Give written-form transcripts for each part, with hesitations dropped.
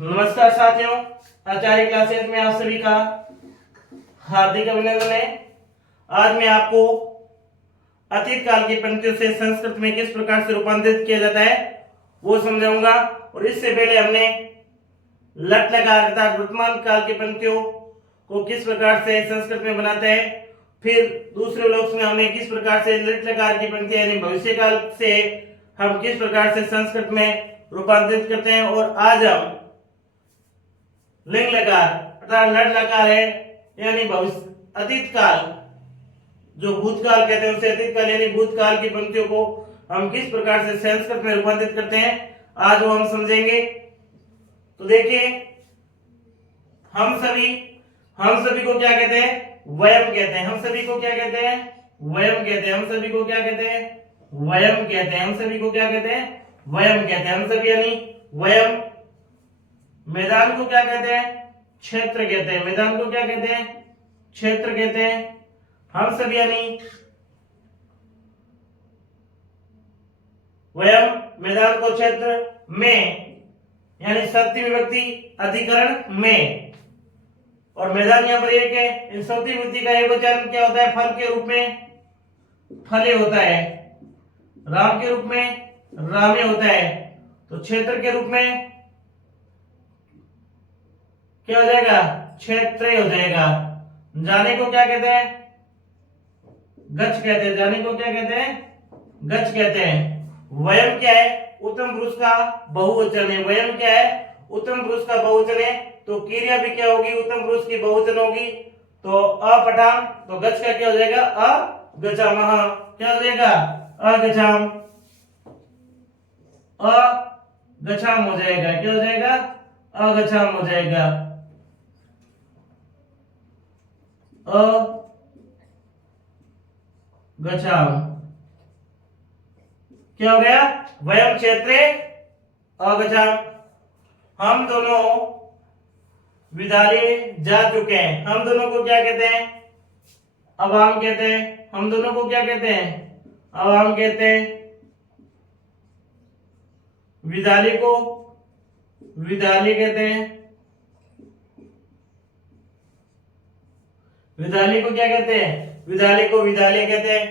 नमस्कार साथियों, आचार्य क्लासेस में आप सभी का हार्दिक अभिनंदन है। आज मैं आपको अतीत काल की पंक्तियों से संस्कृत में किस प्रकार से रूपांतरित किया जाता है वो समझाऊंगा। और इससे पहले हमने लट लकार अर्थात वर्तमान काल की पंक्तियों को किस प्रकार से संस्कृत में बनाते हैं, फिर दूसरे लोग में हमने किस प्रकार से लट लकार की पंक्तियां यानी भविष्य काल से हम किस प्रकार से संस्कृत में रूपांतरित करते हैं, और आज हम लिंग लकार अर्थात लट लकार है यानी भविष्य अतीत काल जो भूतकाल कहते हैं उसे अतीत काल यानी भूतकाल की पंक्तियों को हम किस प्रकार से संस्कृत में रूपांतरित करते हैं, आज वो हम समझेंगे। तो देखिए, हम सभी को क्या कहते हैं? वयम कहते हैं। हम सभी को क्या कहते हैं? वयम कहते हैं। हम सभी को क्या कहते हैं? वयम कहते हैं। हम सभी को क्या कहते हैं? वयम कहते हैं। हम सभी यानी वयम। मैदान को क्या कहते हैं? क्षेत्र कहते हैं। मैदान को क्या कहते हैं? क्षेत्र कहते हैं। हम सब यानी वयम मैदान को क्षेत्र में यानी सप्तमी विभक्ति अधिकरण में, और मैदान यहाँ पर एक है। इन सप्तमी विभक्ति का एकवचन क्या होता है? फल के रूप में फले होता है, राम के रूप में रामे होता है। तो क्षेत्र के रूप में क्या हो जाएगा? क्षेत्र हो जाएगा। जाने को क्या कहते हैं? गच्छ कहते हैं। जाने को क्या कहते हैं? गच्छ कहते हैं। वयम क्या है? उत्तम पुरुष का बहुवचन है। वयम क्या है? उत्तम पुरुष का बहुवचन है। तो क्रिया भी क्या होगी? उत्तम पुरुष की बहुवचन होगी। तो अपठाम, तो गच्छ का क्या हो जाएगा? अगच्छामः। क्या हो जाएगा? अगच्छाम। अगच्छाम हो जाएगा। क्या हो जाएगा? अगच्छाम हो जाएगा। अगच्छाम क्या हो गया? वयम क्षेत्रे अगच्छाम। हम दोनों विद्यालय जा चुके हैं। हम दोनों को क्या कहते हैं? अवाम कहते हैं। हम दोनों को क्या कहते हैं? अवाम कहते हैं। विद्यालय को विद्यालय कहते हैं। विद्यालय को क्या कहते हैं? विद्यालय को विद्यालय कहते हैं।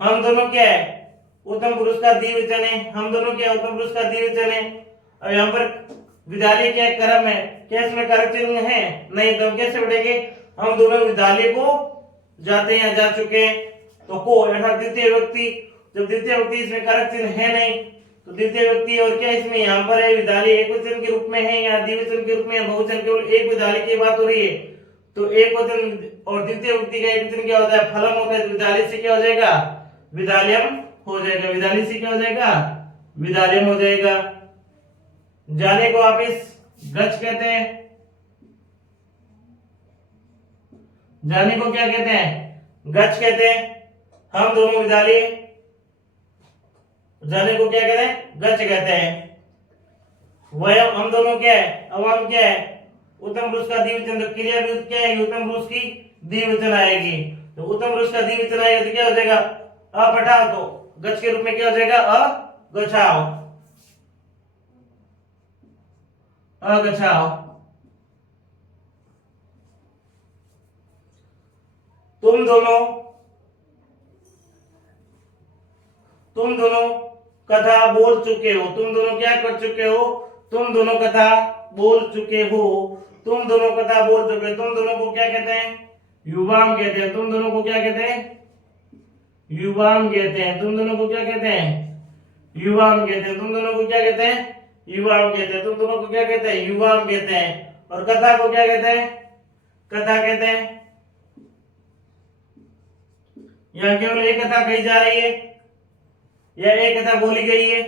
हम दोनों क्या है? उत्तम पुरुष का द्विवचन है। हम दोनों क्या? उत्तम पुरुष का द्विवचन है। और यहाँ पर विद्यालय क्या कर्म है? क्या इसमें कारक चिन्ह है? नहीं। तो कैसे बढ़ेंगे? हम दोनों विद्यालय को जाते हैं, जा चुके हैं। तो को अर्थात द्वितीय व्यक्ति, जब द्वितीय व्यक्ति इसमें कारक चिन्ह है नहीं, तो द्वितीय व्यक्ति और क्या इसमें यहाँ पर है? विद्यालय एकवचन के रूप में है या द्विवचन के रूप में? बहुवचन केवल एक विद्यालय की बात हो रही है। तो एक वचन और द्वितीय व्यक्ति का एक वचन क्या होता है? फलम होता है। विद्यालय से क्या हो जाएगा? विद्यालयम हो जाएगा। विद्यालय से क्या हो जाएगा? विद्यालयम हो जाएगा। जाने को वापिस गच्छ कहते हैं। जाने को क्या कहते हैं? गच्छ कहते हैं। हम दोनों विद्यालय जाने को क्या कहते हैं? गच्छ कहते हैं। वयम हम दोनों क्या है? अवाम क्या है? उत्तम पुरुष का द्विवचन। तो क्रिया भी क्या है? उत्तम पुरुष की द्विवचन आएगी। तो उत्तम पुरुष का द्विवचन आएगा तो क्या हो जाएगा? अपठाव। तो गच्छ के रूप में क्या हो जाएगा? अगच्छाव। अगच्छाव। तुम दोनों कथा बोल चुके हो। तुम दोनों क्या कर चुके हो? तुम दोनों कथा बोल चुके हो। तुम दोनों कथा बोल चुके हो। तुम दोनों को क्या कहते हैं? युवाम कहते हैं। तुम दोनों को क्या कहते हैं? युवाम कहते हैं। तुम दोनों को क्या कहते हैं? युवाम कहते हैं। तुम दोनों को क्या कहते हैं? युवाम कहते हैं। तुम दोनों को क्या कहते हैं? युवाम कहते हैं। और कथा को क्या कहते हैं? कथा कहते हैं। यहाँ केवल एक कथा कही जा रही है या एक कथा बोली गई है?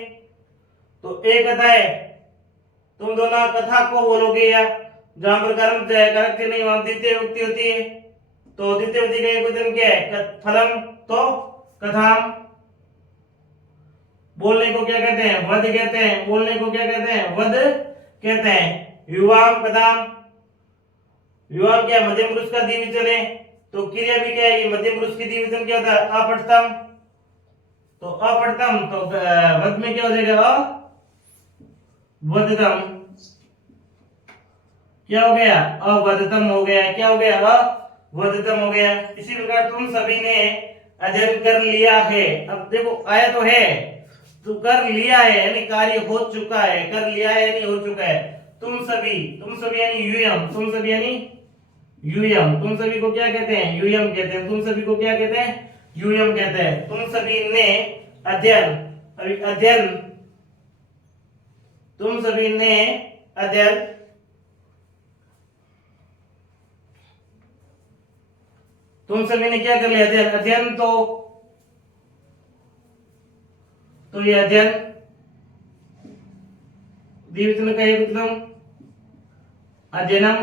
तो एक कथा है। तुम दोनों कथा को बोलोगे या जहां पर कर्म कारक चिन्ह नहीं वहां द्वितीय व्यक्ति होती है। तो द्वितीय व्यक्ति का एक वचन क्या है? फलम। तो कथाम। बोलने को क्या कहते हैं? वद कहते हैं। बोलने को क्या कहते हैं? वद कहते हैं। युवाम कथाम। युवाम क्या? मध्यम पुरुष का द्विवचन है। तो क्रिया भी क्या है? मध्यम पुरुष की द्विवचन क्या होता है? अपठतम। तो अपठतम तो वद में क्या हो जाएगा? वदतम। क्या हो गया, अवधतम हो गया। क्या हो गया, अवधतम हो गया। इसी प्रकार तुम सभी ने अध्ययन कर लिया है। अब देखो आया तो है, तो कर लिया है यानी कार्य हो चुका है, कर लिया है यानी हो चुका है। तुम सभी यानी यूएम, तुम सभी यानी यूएम, तुम सभी को क्या कहते हैं, यूएम कहते हैं। तुम सभी को क्या कहते हैं, यूएम कहते हैं। तुम सभी ने अध्ययन, अभी अध्ययन, तुम सभी ने अध्ययन, तुम सभी ने क्या कर लिया, अध्ययन। अध्ययन तो ये अध्ययन द्विवचन का एक उत्तम अध्ययनम,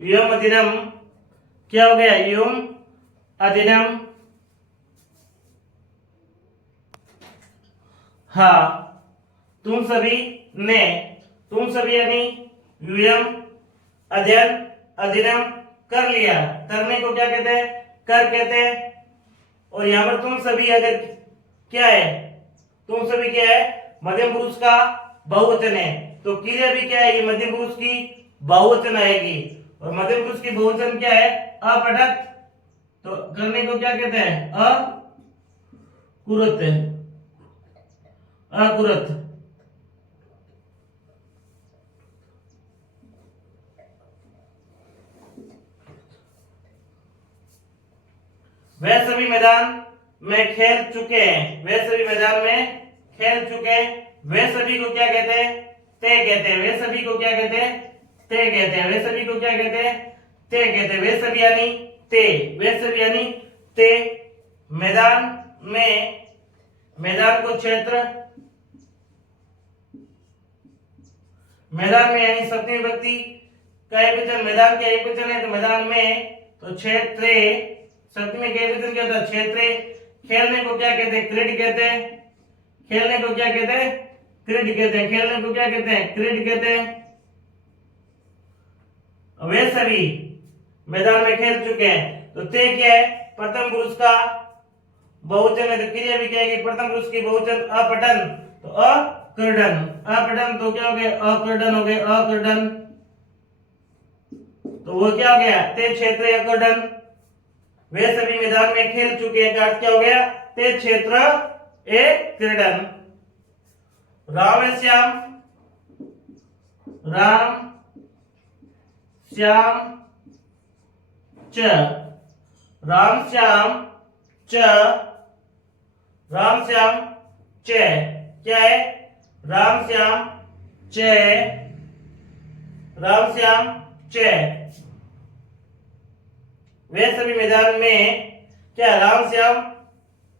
युम अध्ययनम। क्या हो गया, युम अध्ययनम। हाँ, तुम सभी ने, तुम सभी यानी यूएम अध्ययन, अध्ययनम कर लिया। करने को क्या कहते हैं, कर कहते हैं। और यहां पर तुम सभी अगर क्या है, तुम सभी क्या है, मध्यम पुरुष का बहुवचन है, तो क्रिया भी क्या है, ये मध्यम पुरुष की बहुवचन आएगी। और मध्यम पुरुष की बहुवचन क्या है, अपठत। तो करने को क्या कहते हैं, अकुरत, अकुरत। वह सभी मैदान में खेल चुके हैं, वह सभी मैदान में खेल चुके। वे सभी को क्या कहते हैं, ते कहते हैं। वे सभी को क्या कहते हैं, ते कहते हैं। वे सभी को क्या कहते हैं, ते कहते हैं। वे सभी यानी ते, वे सभी यानी ते। मैदान में, मैदान को क्षेत्र, मैदान में यानी सप्तमी विभक्ति का एक वचन, मैदान का एक वचन है तो मैदान में, तो क्षेत्रे सप्तमी का एक वचन क्या होता है, क्षेत्रे। खेलने को क्या कहते हैं, क्रीड कहते हैं। खेलने को क्या कहते हैं, क्रीड कहते हैं। खेलने को क्या कहते हैं, क्रीड कहते हैं। वे सभी मैदान में खेल चुके हैं, तो ते क्या है, प्रथम पुरुष का बहुवचन है, तो क्रिया भी क्या है, प्रथम पुरुष की बहुवचन अपठन, तो अक्रीडन। अपठन तो क्या हो गया, अक्रीडन हो गया, अक्रीडन। तो वो क्या हो गया, ते क्षेत्र अक्रीडन। वे सभी मैदान में खेल चुके हैं, का अर्थ क्या हो गया, ते क्षेत्र एक क्रीडन। राम श्याम, राम श्याम च, राम श्याम च, राम श्याम च। क्या है, राम श्याम च, राम श्याम च। वे सभी मैदान में क्या, राम श्याम,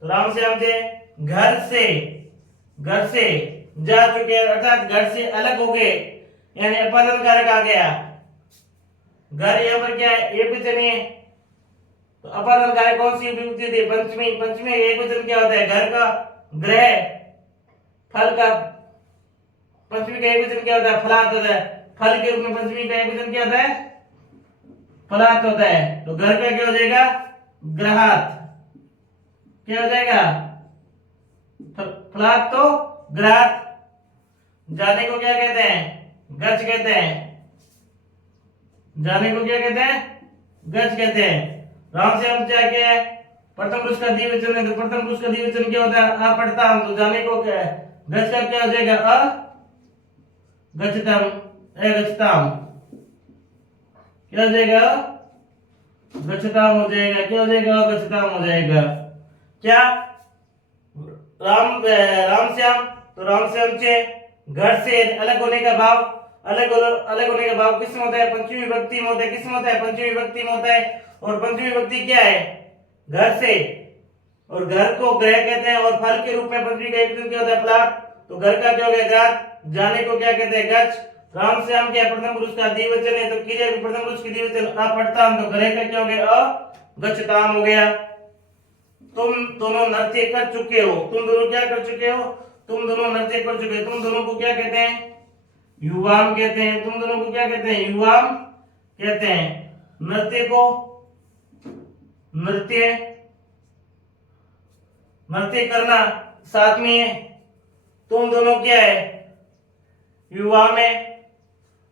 तो राम श्याम थे घर से, घर से जा चुके, अर्थात घर से अलग हो गए, यानी अपादन कारक आ गया। घर यहाँ पर क्या है, एक वचन है, तो अपादन कारक कौन सी विभक्ति होती है, पंचमी। पंचमी एक वचन क्या होता है, घर का, ग्रह, फल का। पंचमी का एक वचन क्या होता है, फलात होता है। फल के रूप में पंचमी का एक वचन क्या होता है, फलात होता है। तो घर का क्या हो जाएगा, ग्रहात। क्या हो जाएगा, फलात तो ग्रहात। जाने को क्या कहते हैं, गच कहते हैं। जाने को क्या कहते हैं, गच कहते हैं। राम श्याम क्या है, प्रथम पुरुष का द्विवचन है, तो प्रथम पुरुष का द्विवचन क्या होता है, अपठताम। तो जाने को क्या है, गच का क्या हो जाएगा, अगच्छताम, अगच्छताम। क्या हो जाएगा, गच्छताम हो जाएगा। क्या हो जाएगा, गच्छताम हो जाएगा। क्या, राम श्याम, तो राम श्याम से घर से अलग होने का भाव, अलग होने का भाव किसमें होता है, पंचमी विभक्ति में होता है। किसमें होता है, पंचमी विभक्ति में होता है। और पंचमी विभक्ति क्या है, घर से। और घर को ग्रह कहते हैं, और फल के रूप में पंचमी का एक वचन क्या होता है, फलाट। तो घर का क्या हो गया, ग्रात। जाने को क्या कहते हैं, गच्छ। राम श्याम क्या प्रथम पुरुष का द्विवचन है, तो क्रिया भी प्रथम पुरुष की द्विवचन अपठताम, तो ग्रह का क्या हो गया, अगच्छताम हो गया। तुम दोनों नृत्य कर चुके हो, तुम दोनों क्या कर चुके हो, तुम दोनों नृत्य कर चुके हो। तुम दोनों को क्या कहते हैं, युवाम कहते हैं। तुम दोनों को क्या कहते हैं, युवाम कहते हैं। नृत्य को, नृत्य, नृत्य करना साथ में है, तुम दोनों क्या है, युवा में।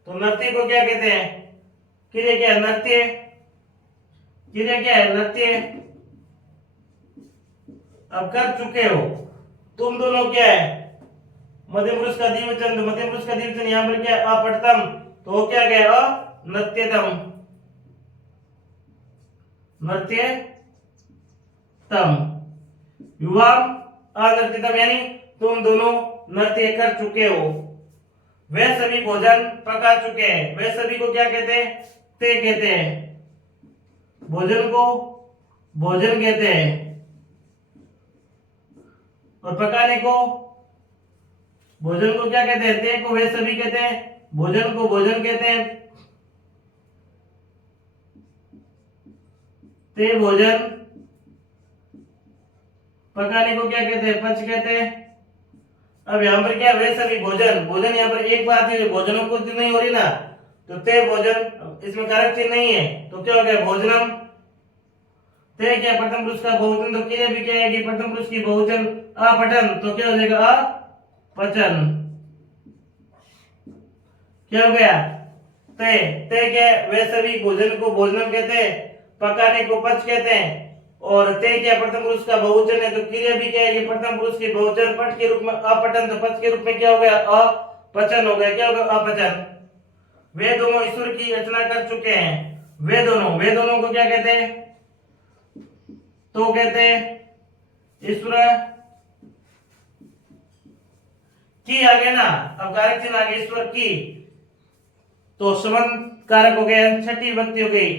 तो नृत्य को क्या कहते हैं, क्रिया क्या है, नृत्य। क्रिया क्या है, नृत्य। अब कर चुके हो। तुम दोनों क्या है, मध्यम पुरुष का द्विवचन। तो मध्यम पुरुष का द्विवचन यहां पर क्या है, अपठतम। तो वो क्या गया, अनृत्यतम। नृत्यतम। युवाम अनृत्यतम, यानी तुम दोनों नृत्य कर चुके हो। वे सभी भोजन पका चुके हैं। वे सभी को क्या कहते हैं, ते कहते हैं। भोजन को भोजन कहते हैं और पकाने को भोजन को क्या कहते हैं, ते को वे सभी कहते हैं, भोजन को भोजन कहते हैं, ते भोजन। पकाने को क्या कहते हैं, पच कहते हैं। अब यहाँ पर क्या, वे सभी भोजन। भोजन यहाँ पर एक बात है, भोजनों को नहीं हो रही ना, तो ते भोजन, इसमें कारक चिन्ह नहीं है, तो क्या हो गया, भोजनम। ते क्या, प्रथम पुरुष का बहुवचन, तो क्रिया भी क्या है कि प्रथम पुरुष की बहुवचन अपठन, तो क्या हो जाएगा, अपचन। क्या हो गया, ते क्या, वे सभी भोजन को भोजनम कहते हैं, पकाने को पच कहते हैं। और ते क्या, प्रथम पुरुष का बहुवचन है, तो क्रिया भी क्या है कि प्रथम पुरुष की बहुवचन, पट के रूप में अपठन, तो पच के रूप में क्या हो गया, अपचन हो गया। क्या हो गया, अपचन। वे दोनों ईश्वर की रचना कर चुके हैं। वे दोनों को क्या कहते हैं, तो कहते हैं ईश्वर की। आगे ना, अब कारक चिन्ह आगे, ईश्वर की, तो संबंध कारक हो गया, छठी विभक्ति हो गई।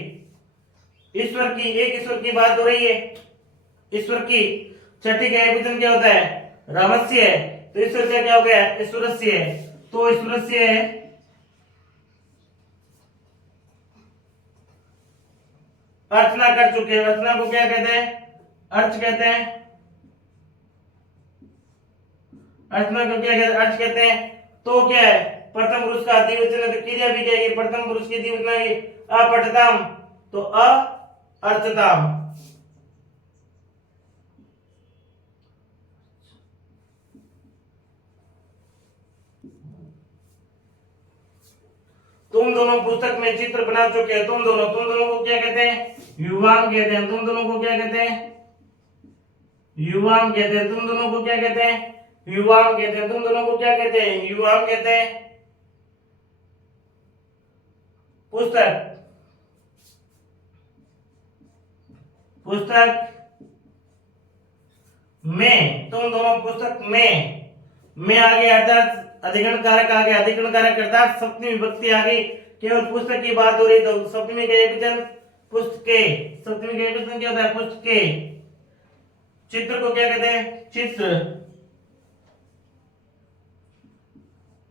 ईश्वर की, एक ईश्वर की बात हो रही है, ईश्वर की। छठी का विभेदन क्या होता है, रामस्य है, तो ईश्वर का क्या हो गया, ईश्वरस्य है। तो ईश्वरस्य है, अर्चना कर चुके हैं। अर्चना को क्या कहते हैं, अर्च कहते हैं। अर्चना को क्या कहते हैं, अर्च कहते हैं। तो क्या है, प्रथम पुरुष का द्विवचन है, तो क्रिया भी क्या है, प्रथम पुरुष की द्विवचन है, अपठताम, तो अर्चताम। तुम दोनों पुस्तक में चित्र बना चुके हैं। तुम दोनों को क्या कहते हैं, युवाम कहते हैं। तुम दोनों को क्या कहते हैं, युवाम कहते हैं। तुम दोनों को क्या कहते हैं, युवाम कहते हैं। तुम दोनों को क्या कहते हैं, युवाम कहते हैं। पुस्तक में, तुम दोनों पुस्तक में आ गया, अर्थात अधिकरण कारक आ गया। अधिकरण कारक अर्थात सप्तमी विभक्ति आ गई। केवल पुस्तक की बात हो रही, तो सप्तमी का एकवचन पुस्तके। सप्तमी का एकवचन क्या होता है, पुस्तके। चित्र को क्या कहते हैं, चित्र।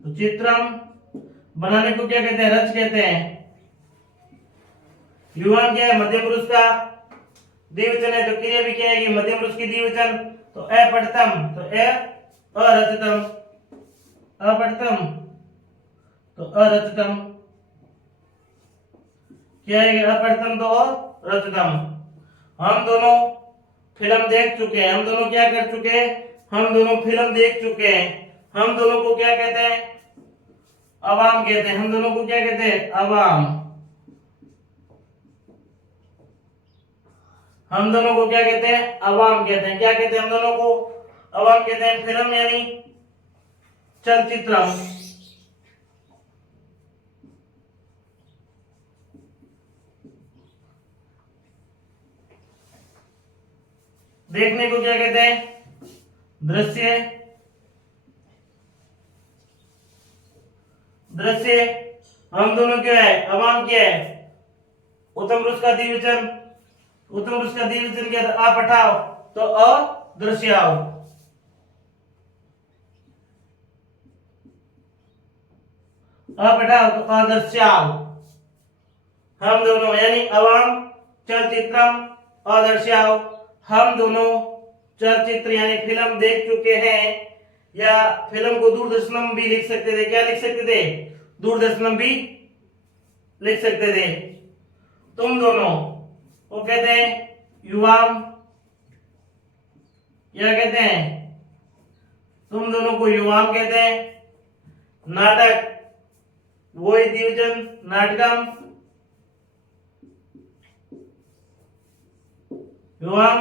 तो चित्रम बनाने को क्या कहते हैं, रच कहते हैं। युवान क्या है, मध्यम पुरुष का द्विवचन है, तो क्रिया भी क्या है कि मध्यम पुरुष की द्विवचन, तो अपठतम, तो अरचतम। अपठतम तो अरचतम। क्या है, अपठतम तो रचतम। हम दोनों फिल्म देख चुके हैं। हम दोनों क्या कर चुके हैं, हम दोनों फिल्म देख चुके हैं। हम दोनों को क्या कहते हैं, अवाम कहते हैं। हम दोनों को क्या कहते हैं, अवाम। हम दोनों को क्या कहते हैं, अवाम कहते हैं। क्या कहते हैं, हम दोनों को अवाम कहते हैं। फिल्म यानी चलचित्रम। देखने को क्या कहते हैं, दृश्य। दृश्य। हम दोनों क्या है, अवाम क्या है, उत्तम पुरुष का द्विवचन। उत्तम पुरुष का द्विवचन क्या था, अपठाव, तो अदृश्याव। अपठाव तो अदृश्याव। हम दोनों यानी अवाम चलचित्रम अदृश्याव। हम दोनों चलचित्र यानी फिल्म देख चुके हैं, या फिल्म को दूरदर्शनम भी लिख सकते थे। क्या लिख सकते थे, दूरदर्शनम भी लिख सकते थे। तुम दोनों वो कहते हैं युवाम, या कहते हैं तुम दोनों को युवाम कहते हैं। नाटक वही द्विवचन नाटकम, युवाम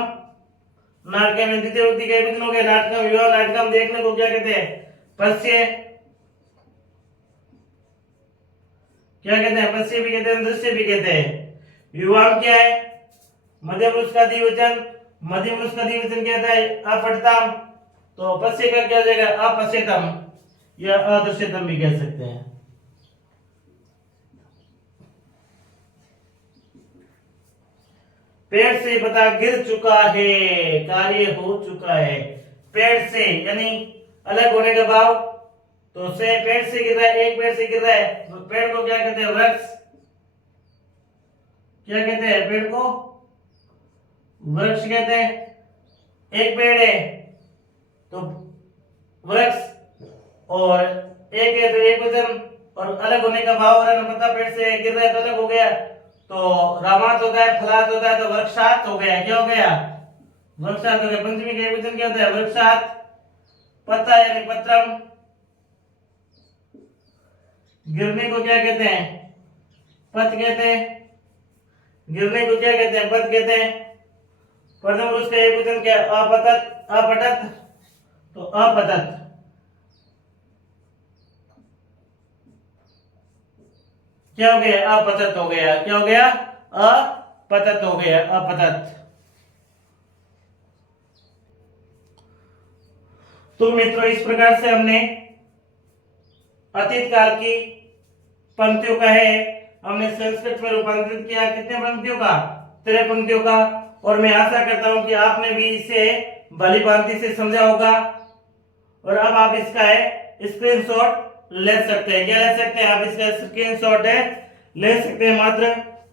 नाटक में द्वितीय विभक्ति के वचन हो गए नाटकम युवाम नाटकम। देखने को क्या कहते हैं? पश्य। क्या कहते हैं? पश्य भी कहते हैं, दृश्य भी कहते हैं। युवाम क्या है? मध्यम पुरुष का द्विवचन। मध्यम पुरुष का द्विवचन कहता है अपठतम, तो पश्य का क्या हो जाएगा? अपश्यतम या अदृश्यतम भी कह सकते हैं। पेड़ से पता गिर चुका है, कार्य हो चुका है। पेड़ से यानी अलग होने का भाव, तो से पेड़ से गिर रहा है, एक पेड़ से गिर रहा है, तो पेड़ को क्या कहते हैं? वृक्ष। क्या कहते हैं? पेड़ को वृक्ष कहते हैं। एक पेड़ है तो वृक्ष, और एक है तो एक वचन, और अलग होने का भाव हो रहा है, पता पेड़ से गिर रहा है तो अलग हो गया, तो रामात होता है, फलात होता है, तो वृक्षात हो गया। क्या हो गया? वृक्षात हो गया। पंचमी का वचन क्या होता है? वृक्षात। पत्ता यानी पत्रम। गिरने को क्या कहते हैं? पत कहते हैं। गिरने को क्या कहते हैं? पत कहते हैं। प्रथम पुरुष का एक वचन क्या? अपतत। अपटत तो अपतत। क्या हो गया? अपतत हो गया। क्या हो गया? अपतत हो गया। अपतत। तो मित्रों इस प्रकार से हमने अतीत काल की पंक्तियों का है हमने संस्कृत में रूपांतरित किया। कितने पंक्तियों का? 13 पंक्तियों का। और मैं आशा करता हूं कि आपने भी इसे भली भांति से समझा होगा, और अब आप इसका है स्क्रीनशॉट ले सकते हैं। क्या ले सकते हैं? आप इसका स्क्रीनशॉट है ले सकते हैं। मात्र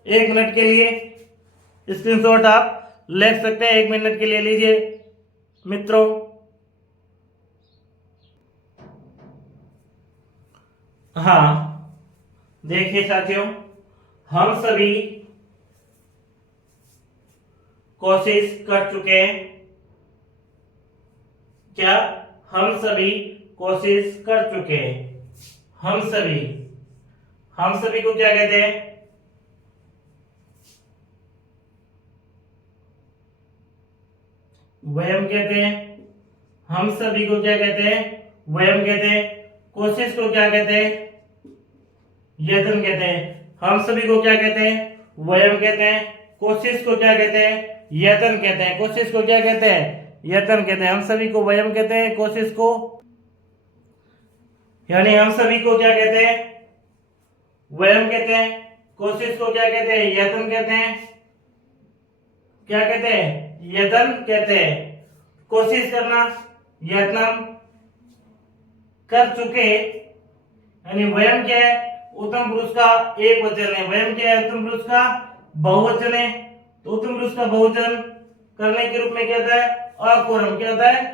1 मिनट के लिए स्क्रीनशॉट आप ले सकते हैं। 1 मिनट के लिए लीजिए मित्रों। हाँ देखिए साथियों, हम सभी कोशिश कर चुके हैं। क्या? हम सभी कोशिश कर चुके हैं। हम सभी को क्या कहते हैं? वयम कहते हैं। हम सभी को क्या कहते हैं? वयम कहते हैं। कोशिश को क्या कहते हैं? यत्न कहते हैं। हम सभी को क्या कहते हैं? वयम कहते हैं। कोशिश को क्या कहते हैं? यत्न कहते हैं। कोशिश को क्या कहते हैं? यत्न कहते हैं। हम सभी को वयम कहते हैं, कोशिश को यानी हम सभी को क्या कहते हैं? वयम कहते हैं। कोशिश को क्या कहते हैं? यत्न कहते हैं। क्या कहते हैं? यत्न कहते हैं। कोशिश करना, यत्न कर चुके, यानी वयम क्या है? उत्तम पुरुष का एक वचन है। वयम क्या है? उत्तम पुरुष का बहुवचन है। तो उत्तम पुरुष का बहुवचन करने के रूप में क्या होता है? अकुरम। क्या होता है?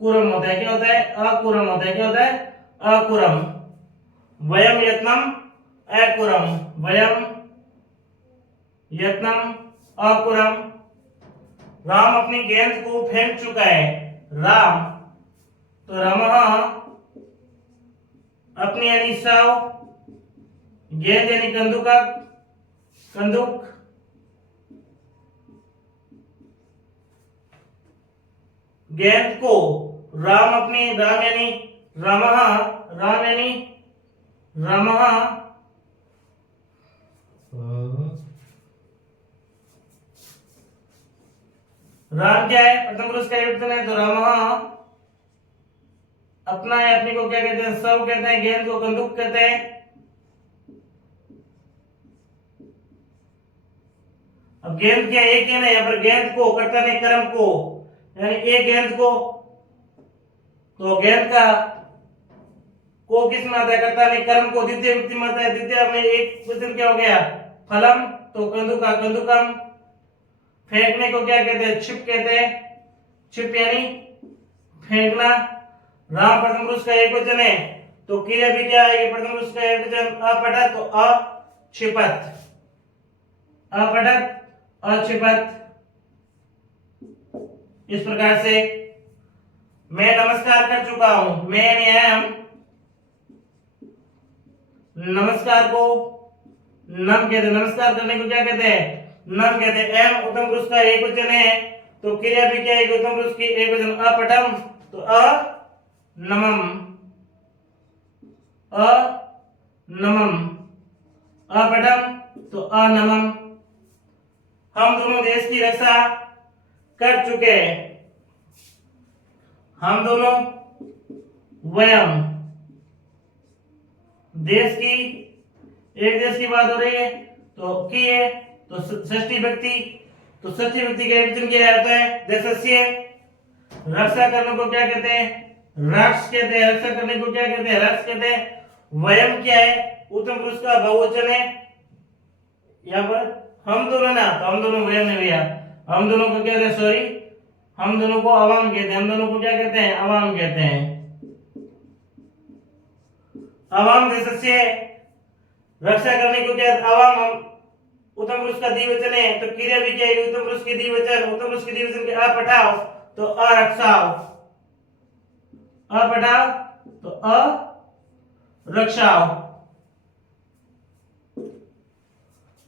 अकुरम होता है। क्या होता है? अकुरम होता है। क्या होता है? अकुरम। वयम यत्नम अकुरम। वयम यत्नम अकुरम। राम अपनी गेंद को फेंक चुका है। राम तो रामः अपनी यानी साव, गेंद यानी कंदुका, कंदुक, गेंद को राम अपनी, राम यानी रामः, राम यानी रामः, राम क्या है? प्रथम पुरुष का एक वचन है, तो रामः अपना है, अपने को क्या कहते हैं? सब कहते हैं। गेंद को कंदुक कहते हैं। अब गेंद क्या एक है ना, यहाँ पर गेंद को कर्ता ने कर्म को, यानी एक गेंद को, तो गेंद का को किस में आता है? कर्ता ने कर्म को द्वितीय विभक्ति में आता है। द्वितीय में एक वचन क्या हो गया? फलम, तो कंदुका कंदुकम। फेंकने को क्या कहते हैं? छिप कहते हैं। छिप यानी फेंकना। राम प्रथम पुरुष का एक वचन है, तो क्रिया भी क्या है? प्रथम पुरुष का एक वचन अपठत, तो अक्षिपत। अपठत अक्षिपत इस प्रकार से मैं नमस्कार कर चुका हूं, मैं एम नमस्कार को नम कहते हैं, नमस्कार करने को क्या कहते हैं, नम कहते हैं। एम उत्तम पुरुष का एक वचन है तो क्रिया भी क्या है, उत्तम पुरुष की एक वचन अपठम, तो नमम, नमम, अपठम तो नमम। हम दोनों देश की रक्षा कर चुके हैं, हम दोनों वयम, देश की, एक देश की बात हो रही है तो की है तो षष्ठी व्यक्ति, तो षष्ठी व्यक्ति का वचन क्या आता है, देशस्य। रक्षा करने को क्या कहते हैं, राष्ट्र कहते हैं, रक्षा करने को क्या कहते हैं, राष्ट्र कहते हैं। वयम क्या है, उत्तम पुरुष का बहुवचन है, यहाँ पर हम दोनों ना, तो हम दोनों वयम है भैया, हम दोनों को क्या कहते हैं, सॉरी, हम दोनों को अवाम कहते हैं, हम दोनों को क्या कहते हैं, अवाम कहते हैं। अवाम देशस्य, रक्षा करने को क्या, अवाम उत्तम पुरुष का द्विवचन है तो क्रिया भी क्या है, उत्तम पुरुष की द्विवचन, उत्तम पुरुष की द्विवचन के अपठाओ तो अरक्षाओ, अपठाओ तो अरक्षाओ।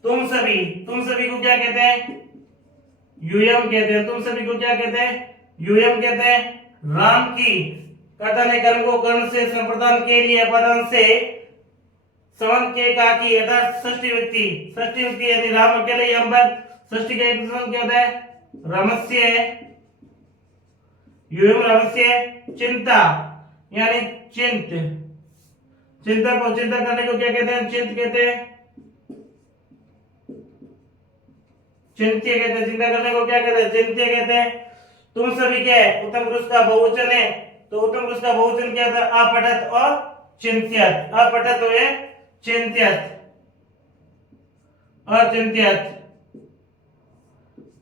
तुम सभी को क्या कहते हैं, यूयम कहते हैं, तुम सभी को क्या कहते हैं, यूयम कहते हैं। राम की कर्ता ने कर्म को कर्ण से संप्रदान के लिए पदान से संबंध के का की अर्थात षष्ठी व्यक्ति यानी राम अकेले यहाँ पर षष्ठी का एक वचन क्या होता है, रमस्य, यूयम रमस्य। चिंता यानी चिंता करने को क्या कहते हैं, चिंता कहते हैं, चिंत्य कहते हैं, चिंता करने को क्या कहते हैं, चिंत्य कहते हैं। तुम सभी क्या है, उत्तम पुरुष का बहुवचन है तो उत्तम पुरुष का बहुवचन क्या था, अपठत और चिंत्यत, अपठत हो चिंत्यत, अचिंत्यत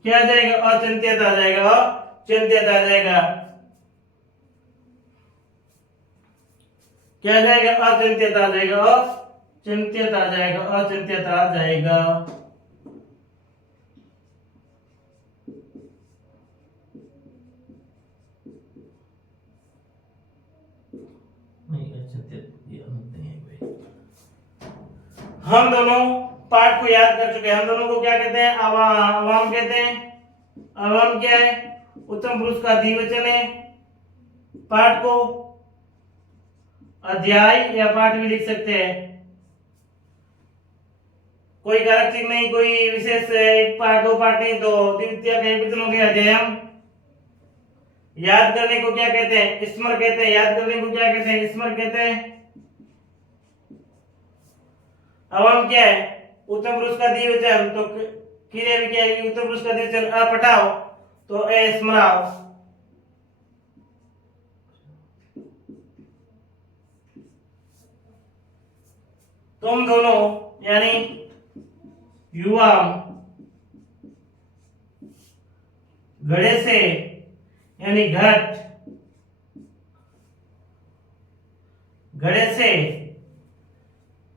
क्या आ जाएगा, अचिंत्यत आ जाएगा, अचिंत्यत आ जाएगा, क्या आ जाएगा, अचिंत्यत आ जाएगा, अचिंत्यत आ जाएगा, अचिंत्यत आ जाएगा। हम दोनों पाठ को याद कर चुके हैं, हम दोनों को क्या कहते हैं, अवाम कहते हैं। अवाम क्या है, उत्तम पुरुष का द्विवचन है। पाठ को अध्याय या पाठ भी लिख सकते हैं, कोई कारक चिन्ह नहीं, कोई विशेष एक पाठ दो पाठ नहीं, तो द्वितीय का एक वचन हो गया अध्ययन। याद करने को क्या कहते हैं, स्मर कहते हैं, याद करने को क्या कहते हैं, स्मर कहते हैं। अवाम क्या है, उत्तम पुरुष का द्विवचन, तो क्रिया भी क्या है, उत्तम पुरुष का द्विवचन अपठाओ तो स्मराओ। तुम दोनों यानी युवाम, घड़े से यानी घट, घड़े से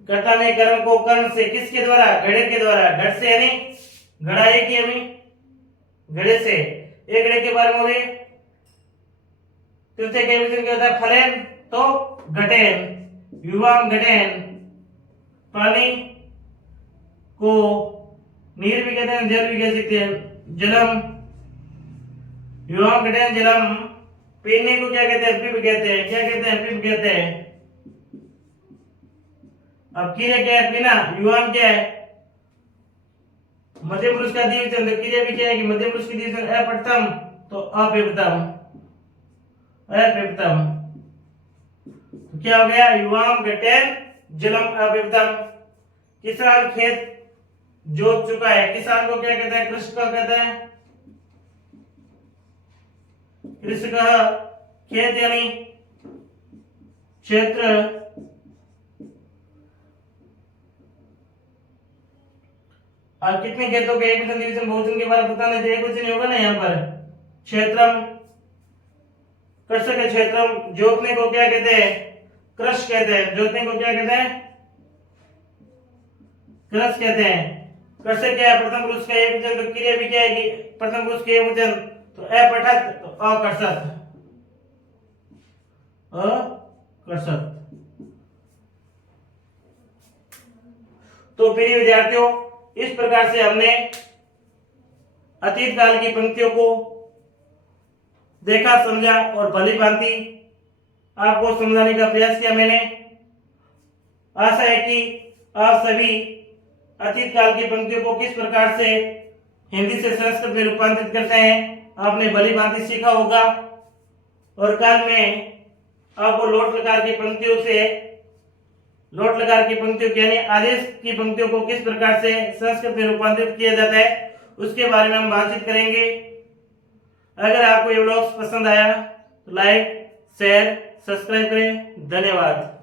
कर्ता ने कर्म को कर्ण से, किसके द्वारा, घड़े के द्वारा, घट से यानी घड़ा एक ही हमें घड़े से, एक घड़े के बारे में हो रही है। तृतीय के वचन क्या होता है, फलेन तो घटेन, युवाम घटेन, पानी को नीर भी कहते हैं, जल भी कह सकते हैं, जलम, युवाम घटेन जलम। पीने को क्या कहते हैं, पिप कहते हैं, क्या कहते हैं, पिप कहते हैं। अब क्रिया क्या है, पीना, युवाम क्या है, मध्यम पुरुष का द्विवचन, तो क्रिया भी क्या है कि मध्यम पुरुष की द्विवचन अपठतम तो अपिपतम, अपिपतम, तो क्या हो गया, युवाम घटेन जलम अपिपतम। किसान खेत जोत चुका है, किसान को क्या कहते हैं, कृषक कहते हैं, कृषक खेत यानी क्षेत्र, और कितने खेतों के एक वचन द्विवचन बहुवचन के बारे में बताना चाहिए, कुछ नहीं होगा ना यहाँ पर। क्षेत्रम, कृषक है, क्षेत्रम। जोतने को क्या कहते हैं, कृष कहते हैं, जोतने को क्या कहते हैं, कृष कहते हैं। कृषक क्या है, प्रथम पुरुष का एक वचन, तो क्रिया भी क्या है कि प्रथम पुरुष के एक वचन, तो अपठत तो अकर्षक, अकर्षक। तो प्रिय विद्यार्थियों, इस प्रकार से हमने अतीत काल की पंक्तियों को देखा, समझा और भली भांति आपको समझाने का प्रयास किया मैंने। आशा है कि आप सभी अतीत काल की पंक्तियों को किस प्रकार से हिंदी से संस्कृत में रूपांतरित करते हैं आपने भली भांति सीखा होगा। और कल में आपको लोट लकार की पंक्तियों से, लोट लकार की पंक्तियों यानी आदेश की पंक्तियों को किस प्रकार से संस्कृत में रूपांतरित किया जाता है उसके बारे में हम बातचीत करेंगे। अगर आपको ये व्लॉग पसंद आया तो लाइक, शेयर, सब्सक्राइब करें। धन्यवाद।